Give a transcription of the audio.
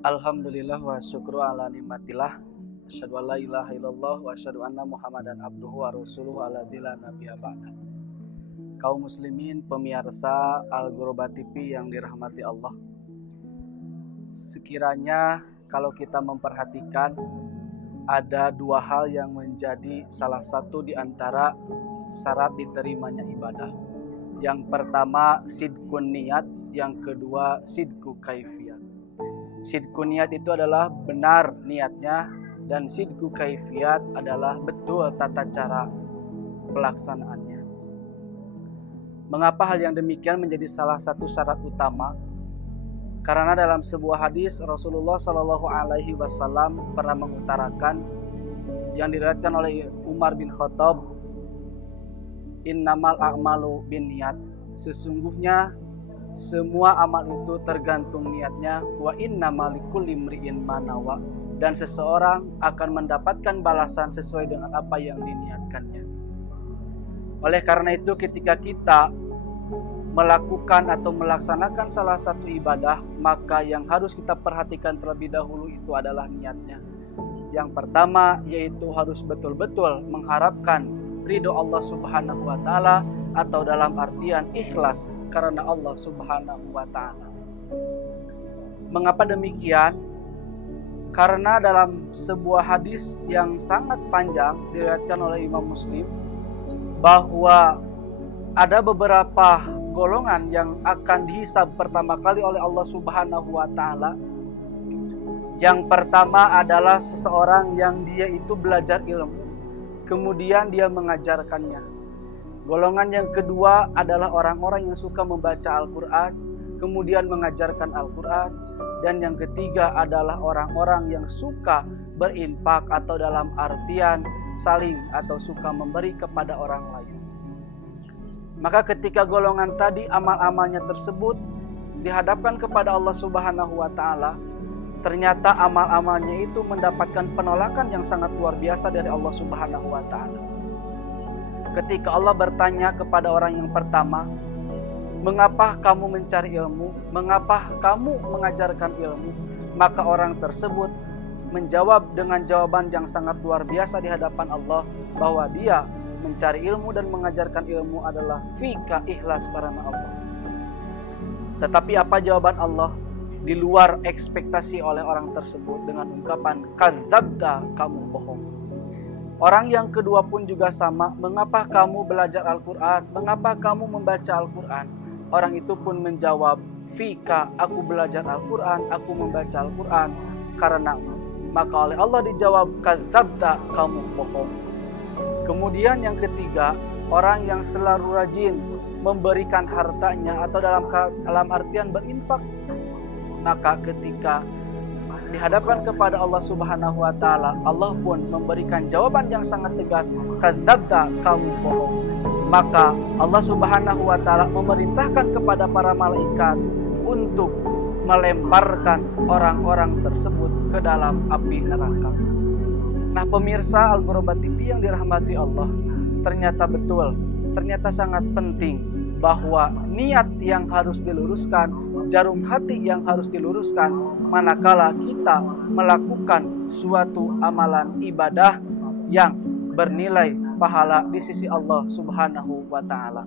Alhamdulillah wa syukru ala nikmatillah. Asyhadu an la ilaha illallah wa asyhadu anna Muhammadan abduhu wa rasuluhu alladzi la nabiyya ba'da. Kaum muslimin pemirsa Al-Ghuraba TV yang dirahmati Allah. Sekiranya kalau kita memperhatikan ada dua hal yang menjadi salah satu di antara syarat diterimanya ibadah. Yang pertama sidqun niat, yang kedua sidqu kaifiyat. Sidqu niat itu adalah benar niatnya, dan sidqu kaifiyat adalah betul tata cara pelaksanaannya. Mengapa hal yang demikian menjadi salah satu syarat utama? Karena dalam sebuah hadis Rasulullah Shallallahu Alaihi Wasallam pernah mengutarakan yang diriwayatkan oleh Umar bin Khattab, innamal a'malu binniyat, sesungguhnya semua amal itu tergantung niatnya, wa innamal likulli imri'in ma nawa, dan seseorang akan mendapatkan balasan sesuai dengan apa yang diniatkannya. Oleh karena itu ketika kita melakukan atau melaksanakan salah satu ibadah, maka yang harus kita perhatikan terlebih dahulu itu adalah niatnya. Yang pertama yaitu harus betul-betul mengharapkan ridho Allah Subhanahu wa Ta'ala, atau dalam artian ikhlas karena Allah Subhanahu wa Ta'ala. Mengapa demikian? Karena dalam sebuah hadis yang sangat panjang diriwayatkan oleh Imam Muslim, bahwa ada beberapa golongan yang akan dihisab pertama kali oleh Allah Subhanahu wa Ta'ala. Yang pertama adalah seseorang yang dia itu belajar ilmu, kemudian dia mengajarkannya. Golongan yang kedua adalah orang-orang yang suka membaca Al-Quran, kemudian mengajarkan Al-Quran. Dan yang ketiga adalah orang-orang yang suka berinfak, atau dalam artian saling atau suka memberi kepada orang lain. Maka ketika golongan tadi amal-amalnya tersebut dihadapkan kepada Allah Subhanahu wa Ta'ala, ternyata amal-amalnya itu mendapatkan penolakan yang sangat luar biasa dari Allah Subhanahu wa Ta'ala. Ketika Allah bertanya kepada orang yang pertama, mengapa kamu mencari ilmu? Mengapa kamu mengajarkan ilmu? Maka orang tersebut menjawab dengan jawaban yang sangat luar biasa di hadapan Allah, bahwa dia mencari ilmu dan mengajarkan ilmu adalah fika, ikhlas karena Allah. Tetapi apa jawaban Allah? Di luar ekspektasi oleh orang tersebut dengan ungkapan kadzabta, kamu bohong. Orang yang kedua pun juga sama, mengapa kamu belajar Al-Quran? Mengapa kamu membaca Al-Quran? Orang itu pun menjawab, fika, aku belajar Al-Quran, aku membaca Al-Quran karena. Maka oleh Allah dijawab, kadzabta, kamu bohong. Kemudian yang ketiga, orang yang selalu rajin memberikan hartanya, atau dalam artian berinfak. Maka ketika dihadapkan kepada Allah Subhanahu wa Ta'ala, Allah pun memberikan jawaban yang sangat tegas, kadzabta, kamu bohong. Maka Allah Subhanahu wa Ta'ala memerintahkan kepada para malaikat untuk melemparkan orang-orang tersebut ke dalam api neraka. Nah pemirsa Al-Ghuraba TV yang dirahmati Allah, ternyata sangat penting bahwa niat yang harus diluruskan, jarum hati yang harus diluruskan manakala kita melakukan suatu amalan ibadah yang bernilai pahala di sisi Allah Subhanahu wa Ta'ala.